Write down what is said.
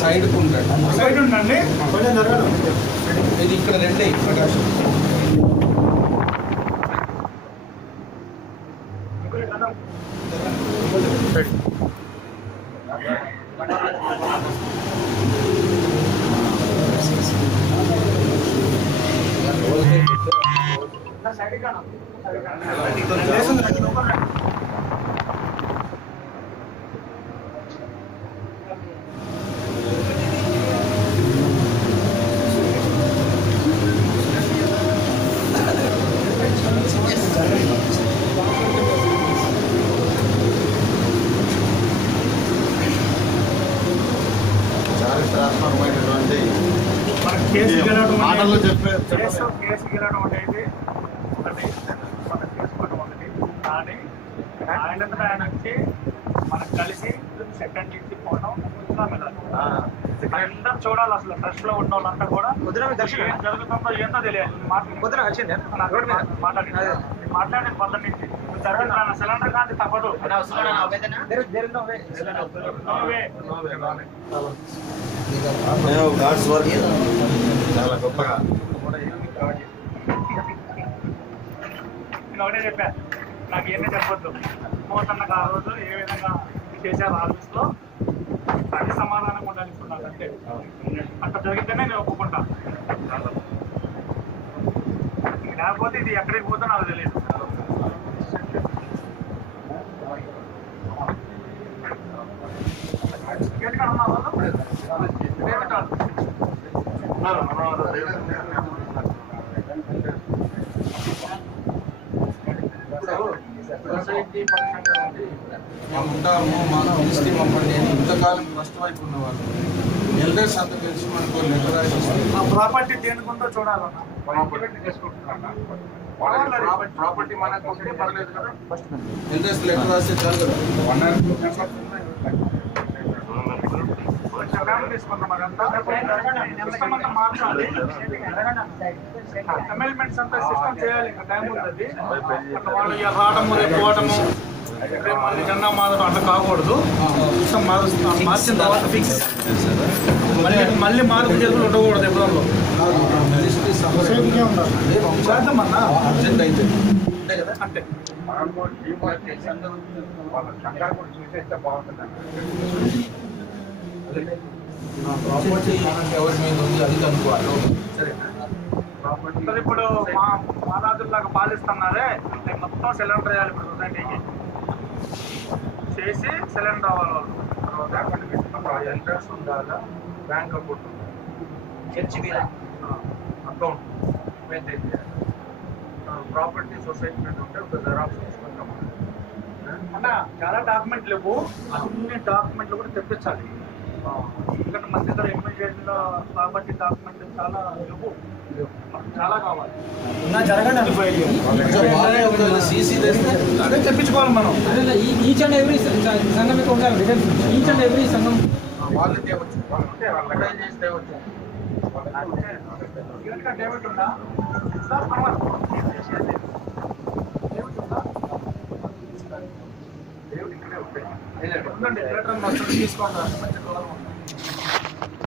Side ఉండండి. ఇది ఇక్కడ రెండే మాటల్లో చెప్పే కేసు గెలవడం అనేది మన కేసు కొట్టడం ఒకటి. కానీ ఆయనంతా ఆయన వచ్చి మనం కలిసి సెకండ్ ఇంటికి పోవడం అందరూ చూడాలి. అసలు ట్రస్ట్ లో ఉన్న వాళ్ళంతా కూడా ఏం జరుగుతుందో ఏందో తెలియాలి. మాట్లాడే పద్ధతి నుంచి సిలిండర్ కానీ తప్పదు. చాలా గొప్పగా నేను ఒకటే చెప్పా, నాకు ఏమీ చెప్పొద్దు. పోతున్నకు ఆ రోజు ఏ విధంగా చేశారు ఆఫీస్లో అది సమాధానంగా ఉండాలనుకున్నాను. అంతే, అట్లా జరిగితేనే నేను ఒప్పుకుంటా. లేకపోతే ఇది ఎక్కడికి పోతే నాకు తెలియదు. ఉంటాము మన దృష్టి మమ్మల్ని ఇంతకాలం కష్టమైపు ఉన్నవాళ్ళు ఎల్డర్స్ అంతా తెలిసి మనకు లెటర్ రాసిస్తాం. ప్రాపర్టీ దేనికుందో చూడాలన్నా ప్రాపర్టీ మనకు ఉంటే పర్లేదు కదా. ఎల్డర్స్ లెటర్ రాస్తే చాలు కదా. అమెండ్మెంట్స్ అంతా సిస్టమ్ చేయాలి. ఇంకా టైం ఉంటుంది. వాళ్ళు రావడము రేపు పోవడము రేపు మళ్ళీ జెండా మారడం అట్లా కాకూడదు. సిస్టమ్ మార్చిన తర్వాత ఫిక్స్ మళ్ళీ మార్పు చేతులు ఉండకూడదు. ఎప్పుడో చేద్దామన్నా అర్జెంట్ అయితే అంటే ప్రాపర్టీ ఎవరి మీద ఉంది అది కనుక్కోవాలి. ఇప్పుడు మా రాజుల్లాగా పాలిస్తున్నారే, నేను మొత్తం సిలిండర్ వేయాలి ఇప్పుడు సొసైటీకి చేసి సిలిండర్ అవ్వాలి. వాళ్ళు ఎంట్రన్స్ ఉండాలా, బ్యాంక్ అకౌంట్ ఉండాలి, అకౌంట్ మెయింటైన్ చేయాలి. ప్రాపర్టీ సొసైటీ మీద ఉంటే ఒక జెరాక్స్ తీసుకుంటాం. అన్నా చాలా డాక్యుమెంట్లు లేవు. అన్ని డాక్యుమెంట్లు కూడా తెప్పించాలి. ఎందుకంటే మన దగ్గర ఇమ్మీడియట్ ప్రాపర్టీ డాక్యుమెంట్లు చాలా లేవు, చాలా కావాలి. అదే తెప్పించుకోవాలి మనం. ఈచ్ అండ్ ఎవ్రీ సంఘం యొక్క ఉండాలి. ఈచ్ అండ్ ఎవ్రీ సంఘం వాళ్ళు తేవచ్చు, వాళ్ళు చేస్తే వచ్చు. డేవిడ్ ఉందా సార్? డేవిడ్ ఇక్కడే ఉంటాయి. ఉందండి, తీసుకోండి. మంచి